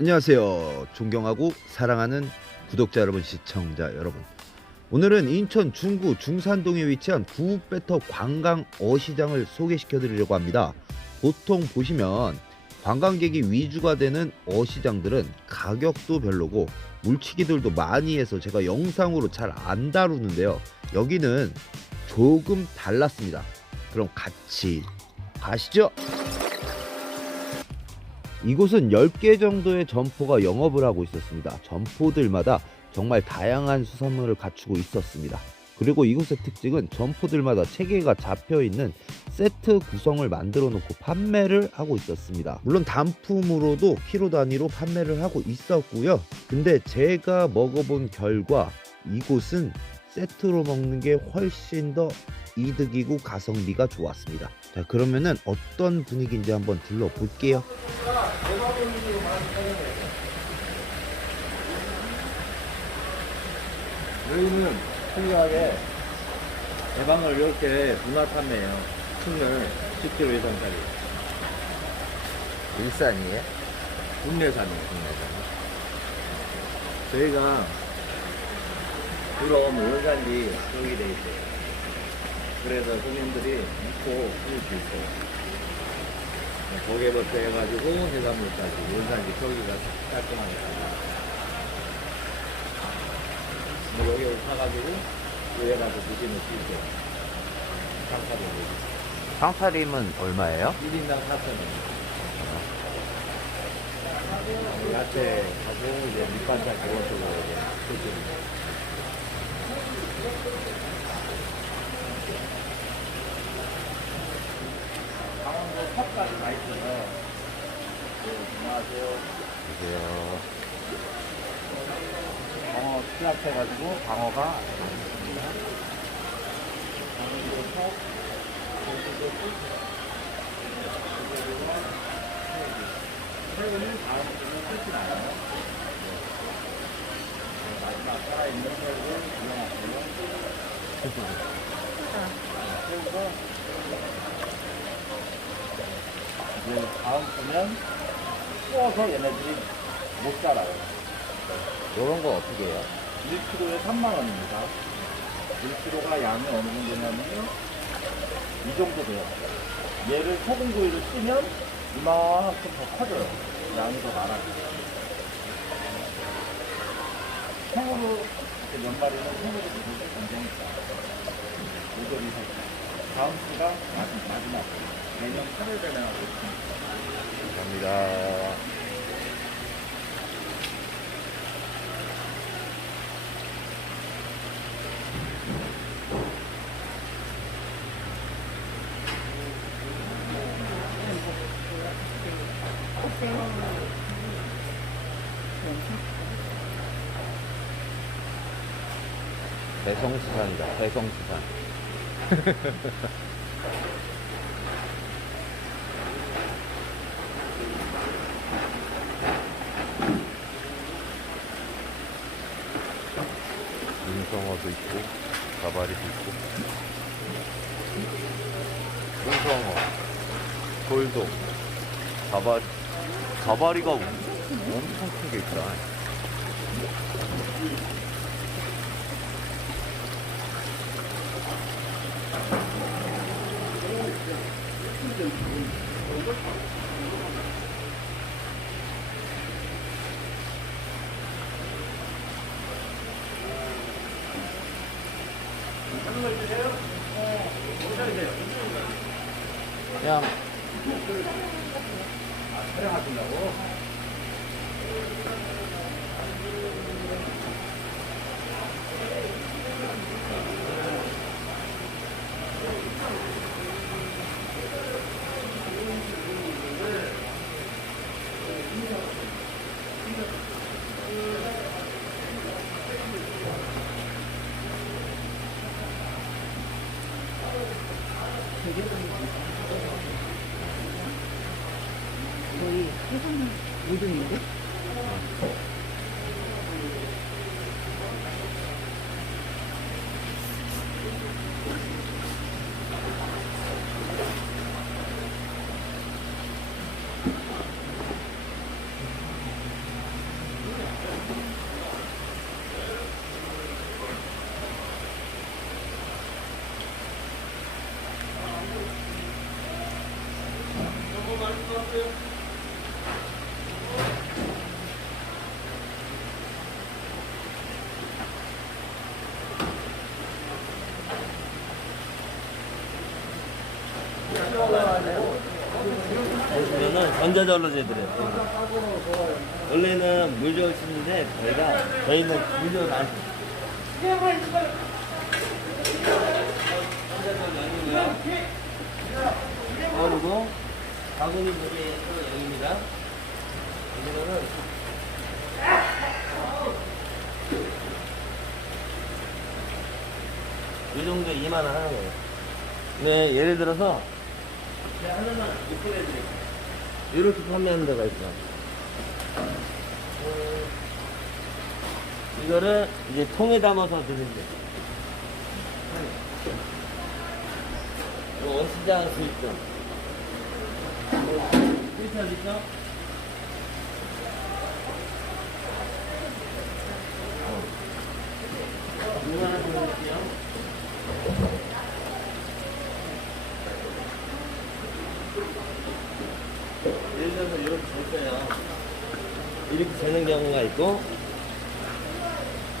안녕하세요. 존경하고 사랑하는 구독자 여러분, 시청자 여러분. 오늘은 인천 중구 중산동에 위치한 구배터 관광 어시장을 소개시켜 드리려고 합니다. 보통 보시면 관광객이 위주가 되는 어시장들은 가격도 별로고 물치기들도 많이 해서 제가 영상으로 잘 안 다루는데요. 여기는 조금 달랐습니다. 그럼 같이 가시죠. 이곳은 10개 정도의 점포가 영업을 하고 있었습니다. 점포들마다 정말 다양한 수산물을 갖추고 있었습니다. 그리고 이곳의 특징은 점포들마다 체계가 잡혀 있는 세트 구성을 만들어 놓고 판매를 하고 있었습니다. 물론 단품으로도 키로 단위로 판매를 하고 있었고요. 근데 제가 먹어본 결과 이곳은 세트로 먹는 게 훨씬 더 이득이고 가성비가 좋았습니다. 자, 그러면은 어떤 분위기인지 한번 둘러볼게요. 여기는 특이하게 대방을 이렇게 문화 판매해요. 층을 10kg 이상짜리. 일산이에요? 국내산이에요, 국내산. 저희가 그럼 원산지 여기 돼 있어요. 그래서 손님들이 믿고 쓸수 있어요. 고개부터 해가지고 해산물까지 원산지 저기가 깔끔하게 다뭐 여기 사가지고 여기 가서 있어요. 장사도 되고. 상차림은 얼마예요? 1인당 4,000원. 야채 하고 이제 밑반찬 기본적으로 이제 드시는 강원도 네, 안녕하세요. 방어 수납해가지고 방어가 새우는 다음 주는 끝이 나요. 네, 마지막 살아있는 새우를 이용하세요. 새우가 이제 다음 주면 추워서 얘네들이 못 자라요. 이런 건 어떻게 해요? 1kg에 3만 원입니다. 1kg가 양이 어느 정도냐면요. 이 정도 돼요. 얘를 소금구이를 쓰면 이만큼 더 커져요. 양이 더 많아져요. 생으로 이렇게 몇 마리는 생으로 수 굉장히 싸요. 오전이 살 다음 주가 마지막, 마지막. 내년 8월 배당하고 있습니다. 감사합니다. 대성수산이다. 대성수산. 윤성어도 있고 가바리도 있고. 윤성어 돌도 가바리 가바리가 엄청 큰게 있다 그냥 촬영하신다고? 거 해산 우등인데? 보시면은 전자절로 제드려요. 원래는 물적을 쓰는데 저희가 저희는 물적을 안 그리고 바구니 또 여기입니다. 여기는 이 정도 2만 원 하는 거예요. 네, 예를 들어서 제가 하나만 이쁘게 해드릴게요. 이렇게 판매하는 데가 있어. 어, 이거를 이제 통에 담아서. 이거 원시장 수입점. 필터 있죠? 이거 하나 드릴게요. 예를 들어서 이렇게 줬어요. 재는 경우가 있고,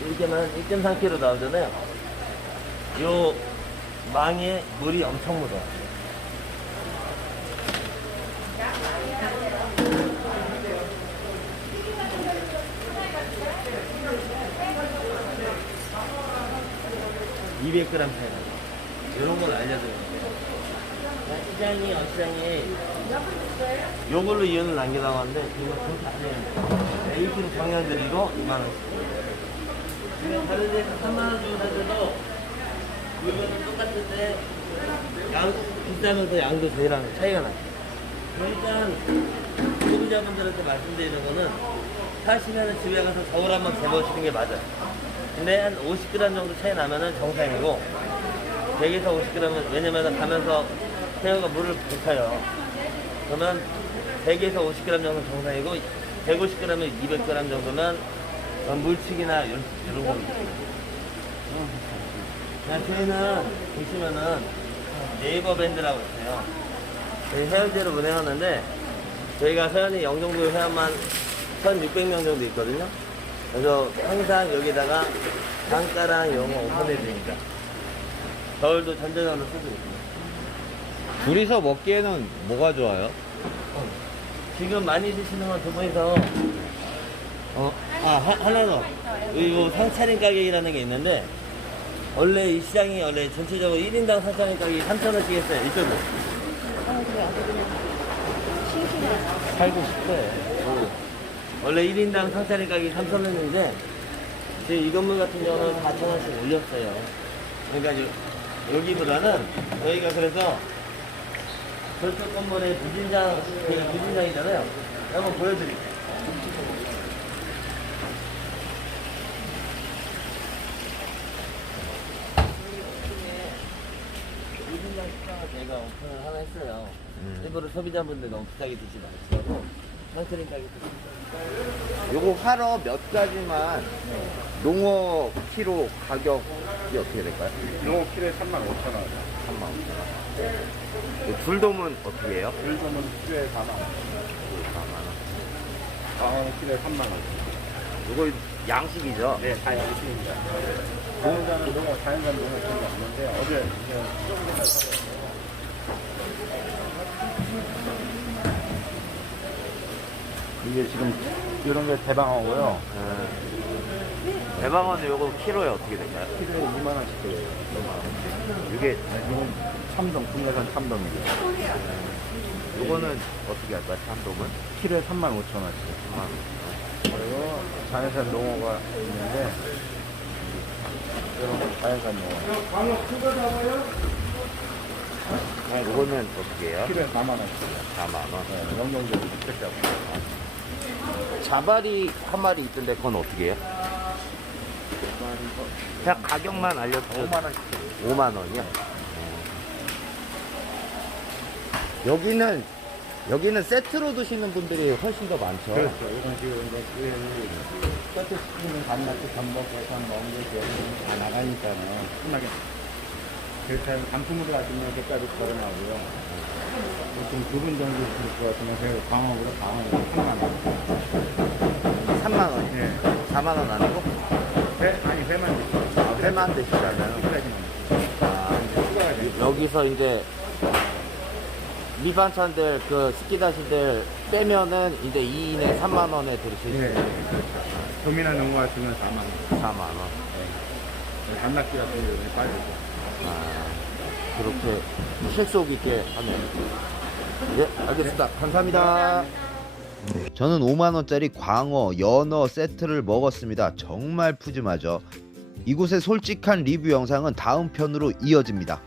이렇게만 1.3kg 나오잖아요. 요 망에 물이 엄청 묻어. (200g) 차이 나요. 이런 걸 알려줘요. 시장이 어시장이 요걸로 남겨나왔는데 그거 그렇게 안 해요. A팀 경량들이고 2만원씩. 다른 데서 3만원 주고 사줘도 물건은 똑같은데 양, 비싸면서 양도 제일 하는 차이가 나요. 그러니까 소비자분들한테 말씀드리는 거는 사시면 집에 가서 저울 한번 재보시는 게 맞아요. 근데 한 50g 정도 차이 나면은 정상이고 100에서 50g은 왜냐면 가면서 새우가 물을 뱉어요. 그러면 100에서 50g 정도 정상이고 150g에 200g 정도면 어, 물치기나 이런, 이런 거. 그냥 저희는 보시면은 네이버 밴드라고 있어요. 저희 해열제로 운행하는데 저희가 서현이 영종도 회원만 1,600명 정도 있거든요. 그래서 항상 여기다가 단가랑 영어 오픈해 드립니다. 겨울도 전자전으로 쓰고 있습니다. 둘이서 먹기에는 뭐가 좋아요? 지금 많이 드시는 건 두 분이서. 어, 아 하, 하나 더. 이거 상차림 가격이라는 게 있는데 원래 이 시장이 원래 전체적으로 1인당 상차림 가격이 3,000원씩 했어요 이쪽은 아. 살고 싶어요 원래 1인당 상차림 가격이 3,000원인데 지금 이 건물 같은 경우는 4,000원씩 올렸어요. 그러니까 요- 여기보다는 저희가 그래서 저쪽 건물에 무진장 그 무진장이잖아요 한번 보여드릴게요 무진장 식당을 저희가 오픈을 하나 했어요 음. 일부러 소비자분들 너무 비싸게 드시지 마시고 상차림 가격 요거 화로 몇 가지만 농어 키로 가격이 어떻게 될까요? 이거 키로에 3만 5천 원. 3만 5천 원. 불돔은 어떻게 해요? 일점은 키로에 4만 원. 4만 원. 광어는 키로에 3만 원. 이거 양식이죠? 네, 다 양식입니다. 자연산은 농어, 자연산 농어 그런 게 없는데 어제 이제 이게 지금 이런 게 대방어고요. 대방어는 요거 키로에 어떻게 될까요? 키로에 2만 원씩 돼요. 이게 이건 참돔, 국내산 참돔이죠. 요거는 어떻게 할까요? 참돔은? 키로에 3만 5천 원씩. 3만 원. 그리고 자연산 농어가 있는데 이런 거 자연산 농어. 요거는 어떻게 해요? 키로에 4만 원씩. 4만 원. 네, 영종도 육색자고. 자발이 한 마리 있던데 그건 어떻게 해요? 그냥 가격만 알려주세요. 5만 원씩. 5만 원이요? 여기는 여기는 세트로 드시는 분들이 훨씬 더 많죠. 그렇죠. 이건 지금 이제 그 서트 시키는 단맛도 전복, 해산, 멍게, 기름이 다 나가니까는 심하게. 그렇게 하면 단품으로 가시면 색깔이 덜어나고요. 보통 두분 정도 드실 것 같으면 그 광어보다 광어는 3만 원. 3만 원, 예. 4만 원 아니고 회? 아니, 회만 드시고. 아, 회만 드시잖아요. 아, 돼요. 여기서 이제 밑반찬들 그 스키다시들 빼면은 이제 2인에 3만 원에 드실 수 예. 있는 도미나 넣은 거 같으면 4만 원. 4만 원. 단락기 같은 경우는 빠지고. 아, 그렇게 실속 있게 하네요. 예, 알겠습니다. 감사합니다. 저는 5만 원짜리 광어, 연어 세트를 먹었습니다. 정말 푸짐하죠. 이곳의 솔직한 리뷰 영상은 다음 편으로 이어집니다.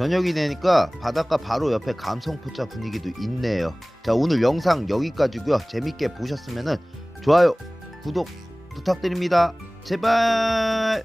저녁이 되니까 바닷가 바로 옆에 감성포차 분위기도 있네요. 자, 오늘 영상 여기까지고요. 재밌게 보셨으면 좋아요, 구독 부탁드립니다. 제발.